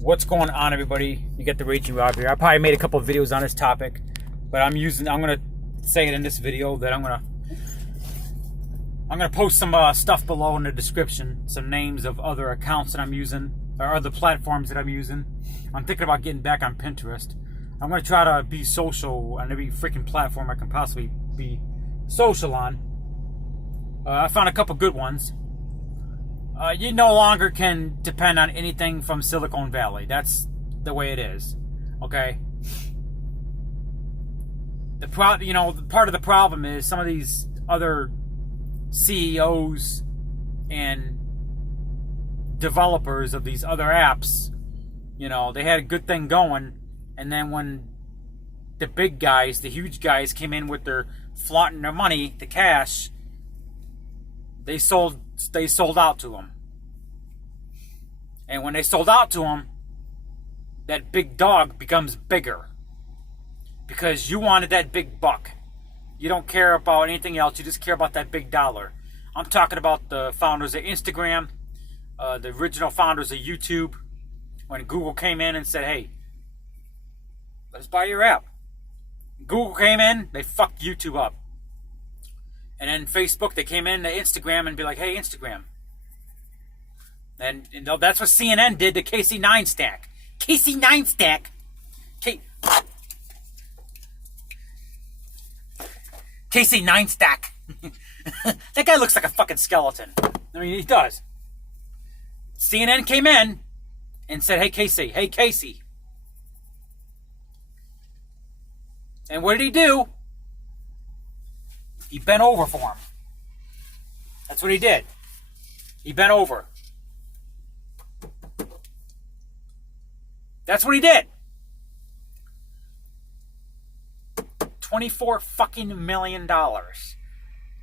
What's going on, everybody? You get the Raging Rob here. I probably made a couple of videos on this topic, but I'm gonna say it in this video that I'm gonna post some stuff below in the description, some names of other accounts that I'm using or other platforms that I'm using. I'm thinking about getting back on Pinterest. I'm gonna try to be social on every freaking platform I can possibly be social on. I found a couple good ones. You no longer can depend on anything from Silicon Valley. That's the way it is. Okay. Part of the problem is some of these other CEOs and developers of these other apps, they had a good thing going, and then when the big guys, the huge guys, came in with their flaunting their money, the cash, they sold out to them. And when they sold out to them, that big dog becomes bigger. Because you wanted that big buck. You don't care about anything else. You just care about that big dollar. I'm talking about the founders of Instagram, the original founders of YouTube. When Google came in and said, hey, let's buy your app. Google came in, they fucked YouTube up. And then Facebook, they came in to Instagram and be like, hey, Instagram. And that's what CNN did to Casey Neistat. Casey Neistat. Casey Neistat. That guy looks like a fucking skeleton. I mean, he does. CNN came in and said, hey, Casey. And what did he do? He bent over for him. That's what he did. He bent over. That's what he did. $24 fucking million.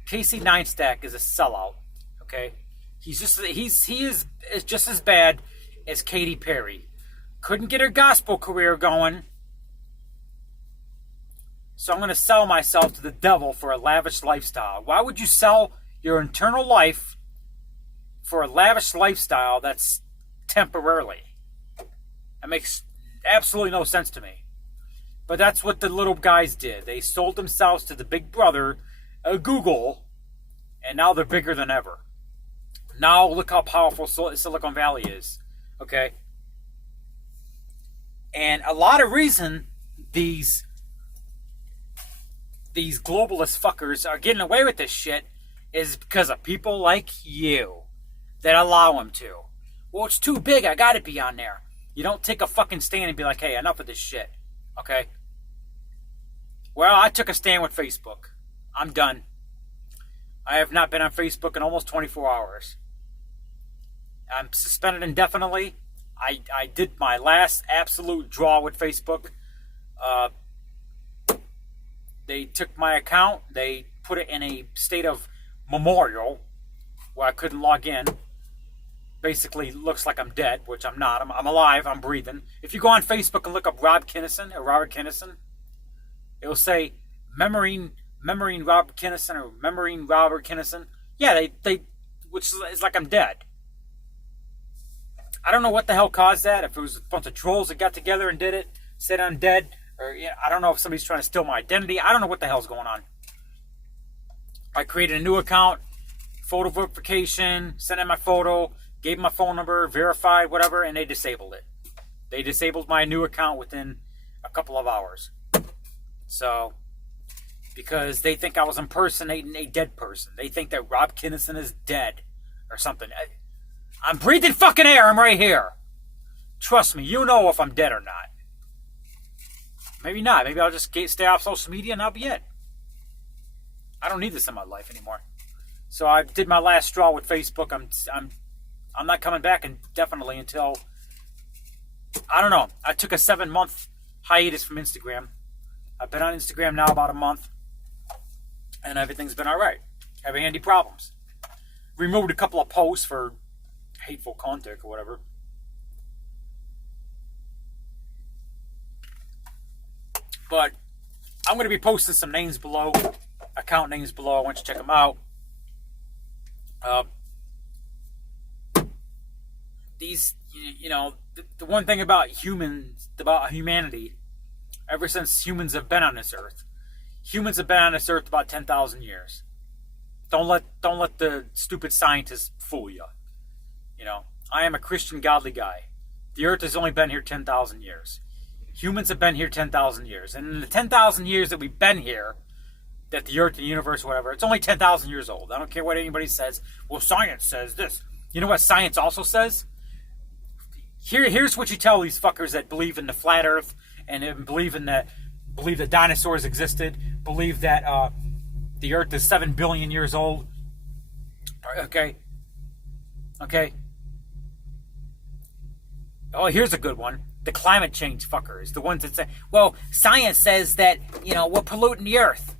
Casey Neistat is a sellout. Okay, he is just as bad as Katy Perry. Couldn't get her gospel career going. So I'm going to sell myself to the devil for a lavish lifestyle. Why would you sell your internal life for a lavish lifestyle that's temporarily? That makes absolutely no sense to me. But that's what the little guys did. They sold themselves to the big brother, Google, and now they're bigger than ever. Now look how powerful Silicon Valley is. Okay? And a lot of reason these globalist fuckers are getting away with this shit is because of people like you that allow them to. Well, it's too big. I got to be on there. You don't take a fucking stand and be like, hey, enough of this shit. Okay? Well, I took a stand with Facebook. I'm done. I have not been on Facebook in almost 24 hours. I'm suspended indefinitely. I did my last absolute draw with Facebook. They took my account. They put it in a state of memorial where I couldn't log in. Basically looks like I'm dead, which I'm not. I'm alive. I'm breathing. If you go on Facebook and look up Rob Kinnison or Robert Kinnison, it will say memorying Robert Kinnison or memorying Robert Kinnison. Yeah, they which is like I'm dead. I don't know what the hell caused that. If it was a bunch of trolls that got together and did it, said I'm dead, or I don't know if somebody's trying to steal my identity. I don't know what the hell's going on. I created a new account, photo verification, sent in my photo, gave my phone number, verified, whatever, and they disabled it. They disabled my new account within a couple of hours. So, because they think I was impersonating a dead person. They think that Rob Kinnison is dead or something. I'm breathing fucking air. I'm right here. Trust me, you know if I'm dead or not. Maybe not. Maybe I'll just stay off social media and that'll be it. I don't need this in my life anymore. So I did my last straw with Facebook. I'm not coming back indefinitely until, I don't know. I took a 7-month hiatus from Instagram. I've been on Instagram now about a month, and everything's been all right. Haven't had any problems. Removed a couple of posts for hateful content or whatever. But I'm going to be posting some names below, account names below. I want you to check them out. These, you know, the one thing about humans, about humanity, ever since humans have been on this earth, humans have been on this earth about 10,000 years. Don't let the stupid scientists fool you. You know, I am a Christian, godly guy. The earth has only been here 10,000 years. Humans have been here 10,000 years. And in the 10,000 years that we've been here, that the earth, the universe, whatever, it's only 10,000 years old. I don't care what anybody says. Well, science says this. You know what science also says? Here's what you tell these fuckers that believe in the flat earth and believe that dinosaurs existed, believe that the earth is 7 billion years old. Okay. Oh, here's a good one. The climate change fuckers, the ones that say, well, science says that, you know, we're polluting the earth.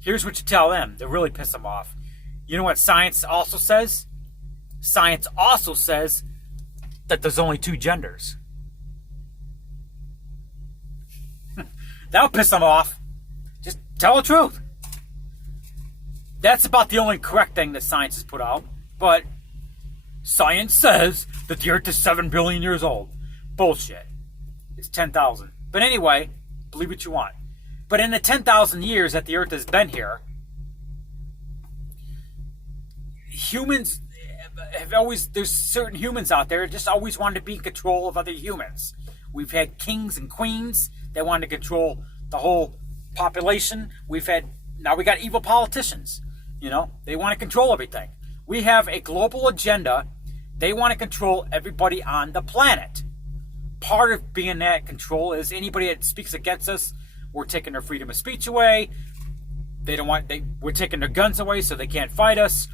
Here's what you tell them to really piss them off. You know what science also says? Science also says that there's only 2 genders. That'll piss them off. Just tell the truth. That's about the only correct thing that science has put out. But science says that the earth is 7 billion years old. Bullshit. It's 10,000. But anyway, believe what you want. But in the 10,000 years that the earth has been here, humans have always, there's certain humans out there that just always wanted to be in control of other humans. We've had kings and queens that wanted to control the whole population. Now we got evil politicians. You know, they want to control everything. We have a global agenda. They want to control everybody on the planet. Part of being that control is anybody that speaks against us, we're taking their freedom of speech away. We're taking their guns away so they can't fight us.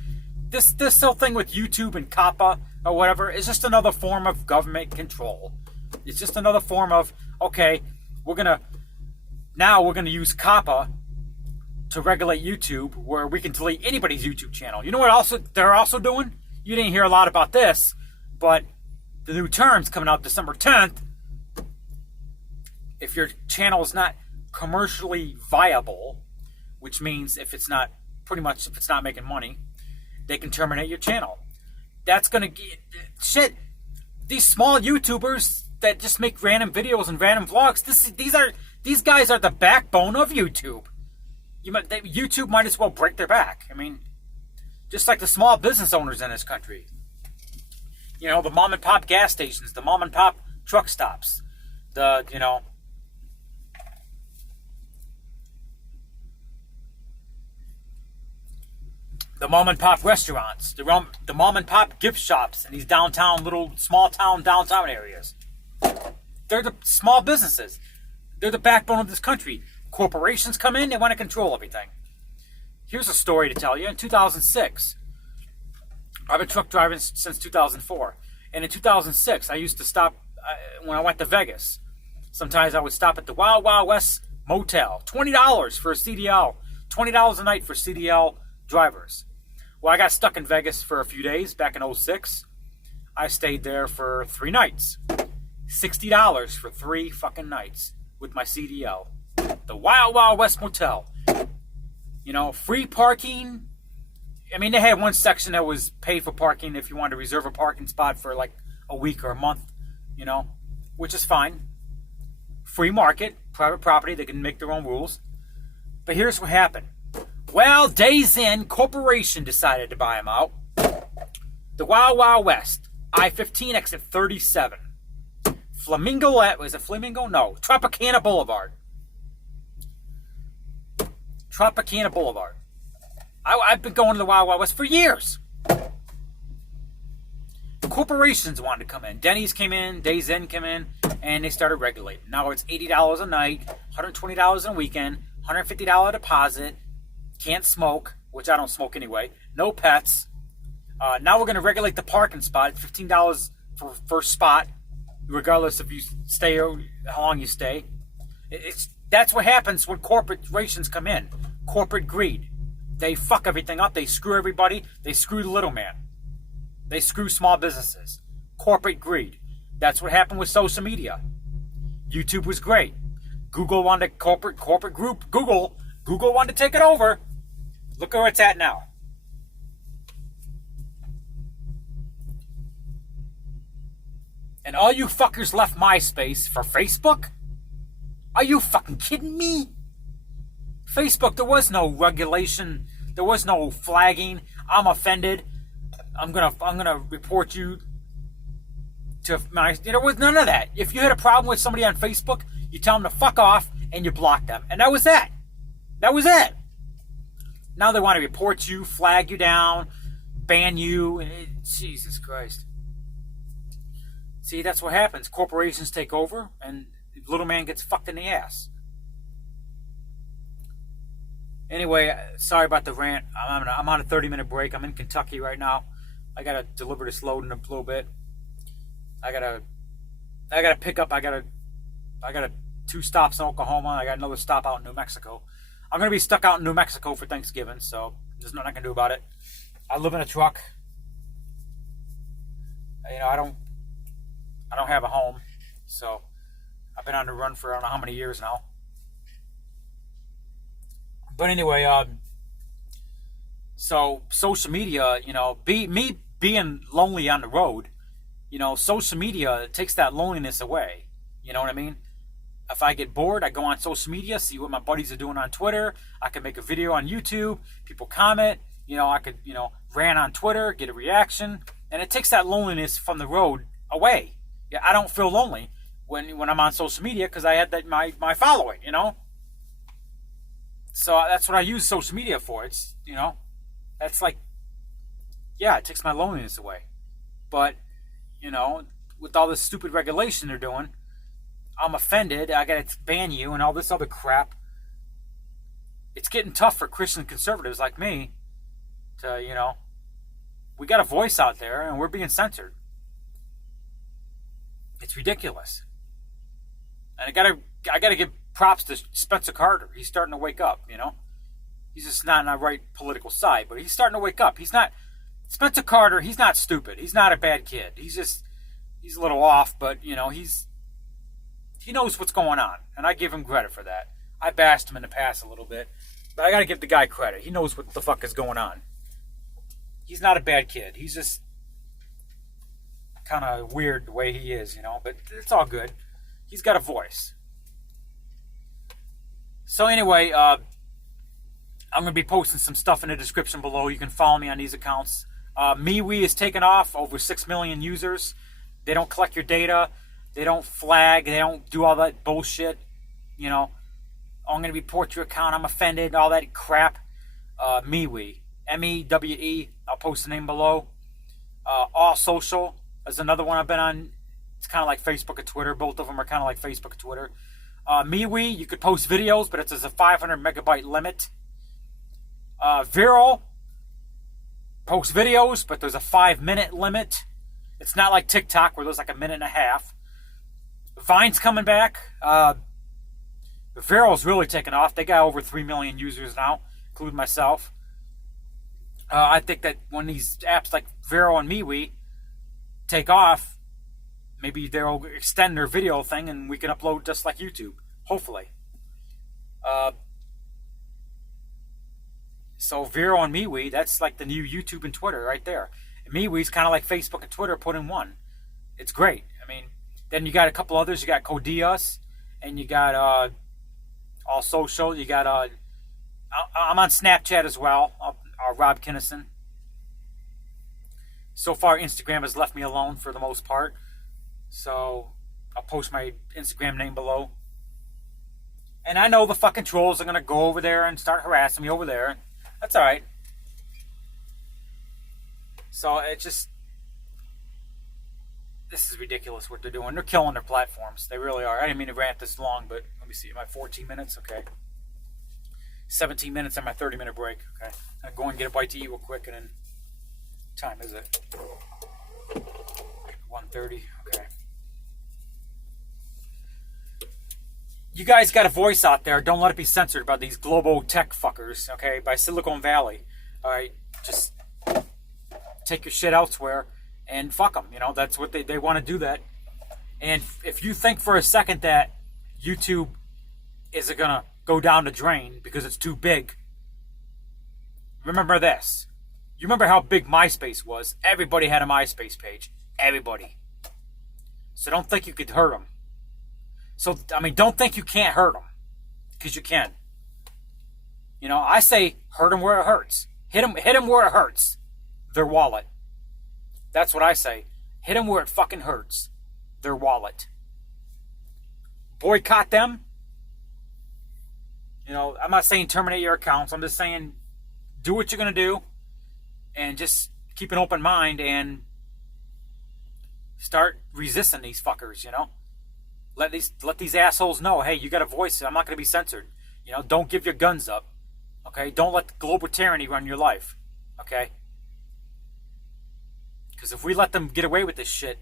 This whole thing with YouTube and COPPA or whatever is just another form of government control. It's just another form of, okay, we're gonna use COPPA to regulate YouTube, where we can delete anybody's YouTube channel. You know what they're also doing? You didn't hear a lot about this, but the new terms coming out December 10th, if your channel is not commercially viable, which means if it's not making money, they can terminate your channel. That's going to get shit. These small YouTubers that just make random videos and random vlogs, these guys are the backbone of YouTube. YouTube might as well break their back. I mean, just like the small business owners in this country. You know, the mom and pop gas stations, the mom and pop truck stops, the mom and pop restaurants, the mom and pop gift shops in these small town downtown areas. They're the small businesses. They're the backbone of this country. Corporations come in, they want to control everything. Here's a story to tell you. In 2006, I've been truck driving since 2004. And in 2006, I used to stop when I went to Vegas. Sometimes I would stop at the Wild Wild West Motel. $20 for a CDL. $20 a night for CDL drivers. Well, I got stuck in Vegas for a few days back in 2006. I stayed there for 3 nights. $60 for 3 fucking nights with my CDL. The Wild Wild West Motel. You know, free parking. I mean, they had one section that was paid for parking if you wanted to reserve a parking spot for like a week or a month, you know, which is fine. Free market, private property, they can make their own rules. But here's what happened. Well, Days Inn Corporation decided to buy them out. The Wild Wild West, I-15 exit 37. Was it Flamingo? No, Tropicana Boulevard. Tropicana Boulevard. I've been going to the Wild Wild West for years. Corporations wanted to come in. Denny's came in, Days Inn came in, and they started regulating. Now it's $80 a night, $120 a weekend, $150 deposit, can't smoke, which I don't smoke anyway, no pets. Now we're going to regulate the parking spot. It's $15 for first spot, regardless if you stay or how long you stay. That's what happens when corporations come in. Corporate greed. They fuck everything up. They screw everybody. They screw the little man. They screw small businesses. Corporate greed. That's what happened with social media. YouTube was great. Google wanted corporate group. Google wanted to take it over. Look where it's at now. And all you fuckers left MySpace for Facebook? Are you fucking kidding me? Facebook, there was no regulation. There was no flagging. I'm offended. I'm gonna report you to my. There was none of that. If you had a problem with somebody on Facebook, you tell them to fuck off and you block them, and that was that. That was it. Now they want to report you, flag you down, ban you. Jesus Christ. See, that's what happens. Corporations take over, and little man gets fucked in the ass. Anyway, sorry about the rant. I'm on a 30-minute break. I'm in Kentucky right now. I gotta deliver this load in a little bit. I gotta pick up. I got 2 stops in Oklahoma. I got another stop out in New Mexico. I'm gonna be stuck out in New Mexico for Thanksgiving, so there's nothing I can do about it. I live in a truck. You know, I don't have a home, so I've been on the run for I don't know how many years now. But anyway, so social media, you know, me being lonely on the road, you know, social media takes that loneliness away. You know what I mean? If I get bored, I go on social media, see what my buddies are doing on Twitter. I can make a video on YouTube. People comment. You know, I could, you know, rant on Twitter, get a reaction. And it takes that loneliness from the road away. Yeah, I don't feel lonely when I'm on social media because I had that my following, you know? So that's what I use social media for. It's, you know, that's like, yeah, it takes my loneliness away. But, you know, with all this stupid regulation they're doing, I'm offended. I got to ban you and all this other crap. It's getting tough for Christian conservatives like me to, you know, we got a voice out there and we're being censored. It's ridiculous. And I gotta give props to Spencer Carter. He's starting to wake up, you know. He's just not on the right political side, but he's starting to wake up. He's not Spencer Carter, he's not stupid. He's not a bad kid. He's a little off, but you know, he knows what's going on. And I give him credit for that. I bashed him in the past a little bit, but I gotta give the guy credit. He knows what the fuck is going on. He's not a bad kid. He's just kind of weird the way he is, you know, but it's all good. He's got a voice. So anyway, I'm going to be posting some stuff in the description below. You can follow me on these accounts. MeWe is taken off, over 6 million users. They don't collect your data. They don't flag. They don't do all that bullshit. You know, I'm going to report your account. I'm offended. All that crap. MeWe. MEWE. I'll post the name below. Allsocial is another one I've been on. It's kind of like Facebook and Twitter. Both of them are kind of like Facebook and Twitter. MeWe, you could post videos, but it's a 500 megabyte limit. Vero, post videos, but there's a 5-minute limit. It's not like TikTok where there's like a minute and a half. Vine's coming back. Vero's really taken off. They got over 3 million users now, including myself. I think that when these apps like Vero and MeWe take off, maybe they'll extend their video thing and we can upload just like YouTube. Hopefully. So Vero and MeWe, that's like the new YouTube and Twitter right there. And MeWe's kind of like Facebook and Twitter put in one. It's great. I mean, then you got a couple others. You got Codias, and you got Allsocial. You got I'm on Snapchat as well. Rob Kinnison. So far, Instagram has left me alone for the most part. So I'll post my Instagram name below. And I know the fucking trolls are going to go over there and start harassing me over there. That's alright. So it just... This is ridiculous what they're doing. They're killing their platforms. They really are. I didn't mean to rant this long, but let me see. Am I 14 minutes? Okay. 17 minutes on my 30-minute break. Okay. I'll go and get a bite to eat real quick and then... What time is it? 1:30. Okay. You guys got a voice out there. Don't let it be censored by these global tech fuckers, okay? By Silicon Valley. All right? Just take your shit elsewhere and fuck them. You know, that's what they want to do that. And if you think for a second that YouTube is going to go down the drain because it's too big, remember this. You remember how big MySpace was? Everybody had a MySpace page. Everybody. So don't think you could hurt them. So, I mean, don't think you can't hurt them. Because you can. You know, I say hurt them where it hurts. Hit them where it hurts. Their wallet. That's what I say. Hit them where it fucking hurts. Their wallet. Boycott them. You know, I'm not saying terminate your accounts. I'm just saying do what you're going to do. And just keep an open mind and start resisting these fuckers, you know. Let these assholes know, hey, you got a voice. I'm not going to be censored. You know, don't give your guns up. Okay? Don't let global tyranny run your life. Okay? Because if we let them get away with this shit,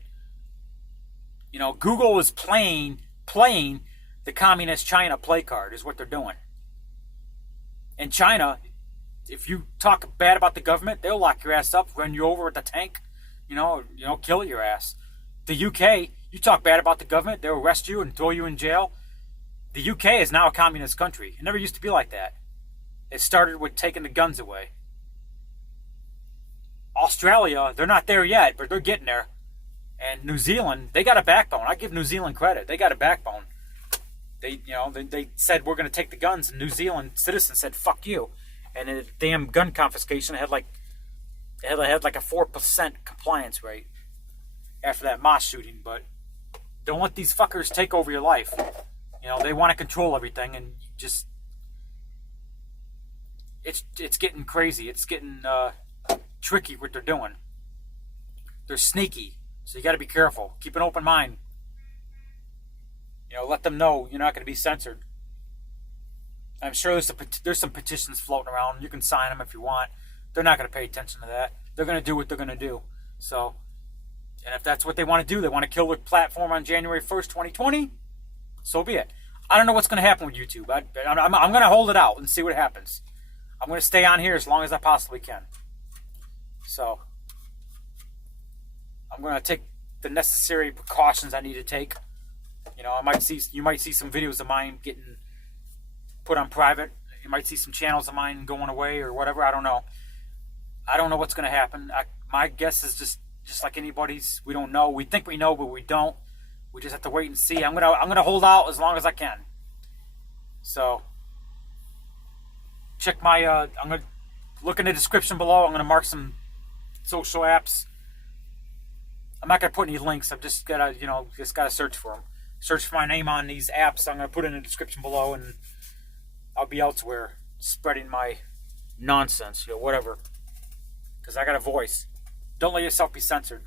you know, Google is playing the communist China play card is what they're doing. In China, if you talk bad about the government, they'll lock your ass up, run you over with a tank, you know, kill your ass. The UK, you talk bad about the government, they'll arrest you and throw you in jail. The UK is now a communist country. It never used to be like that. It started with taking the guns away. Australia, they're not there yet, but they're getting there. And New Zealand, they got a backbone. I give New Zealand credit. They got a backbone. They said we're going to take the guns, and New Zealand citizens said fuck you. And the damn gun confiscation had like a 4% compliance rate after that mosque shooting. But don't let these fuckers take over your life. You know, they want to control everything, and just it's getting crazy. It's getting tricky what they're doing. They're sneaky, so you got to be careful. Keep an open mind. You know, let them know you're not going to be censored. I'm sure there's some petitions floating around. You can sign them if you want. They're not going to pay attention to that. They're going to do what they're going to do. So, and if that's what they want to do, they want to kill their platform on January 1st, 2020, so be it. I don't know what's going to happen with YouTube. I'm going to hold it out and see what happens. I'm going to stay on here as long as I possibly can. So, I'm going to take the necessary precautions I need to take. You know, you might see some videos of mine getting put on private. You might see some channels of mine going away or whatever. I don't know. I don't know what's going to happen. My guess is just like anybody's. We don't know. We think we know, but we don't. We just have to wait and see. I'm gonna hold out as long as I can. So check my. I'm gonna look in the description below. I'm gonna mark some social apps. I'm not gonna put any links. I've just gotta search for them. Search for my name on these apps. I'm going to put it in the description below, and I'll be elsewhere spreading my nonsense, whatever. Because I got a voice. Don't let yourself be censored.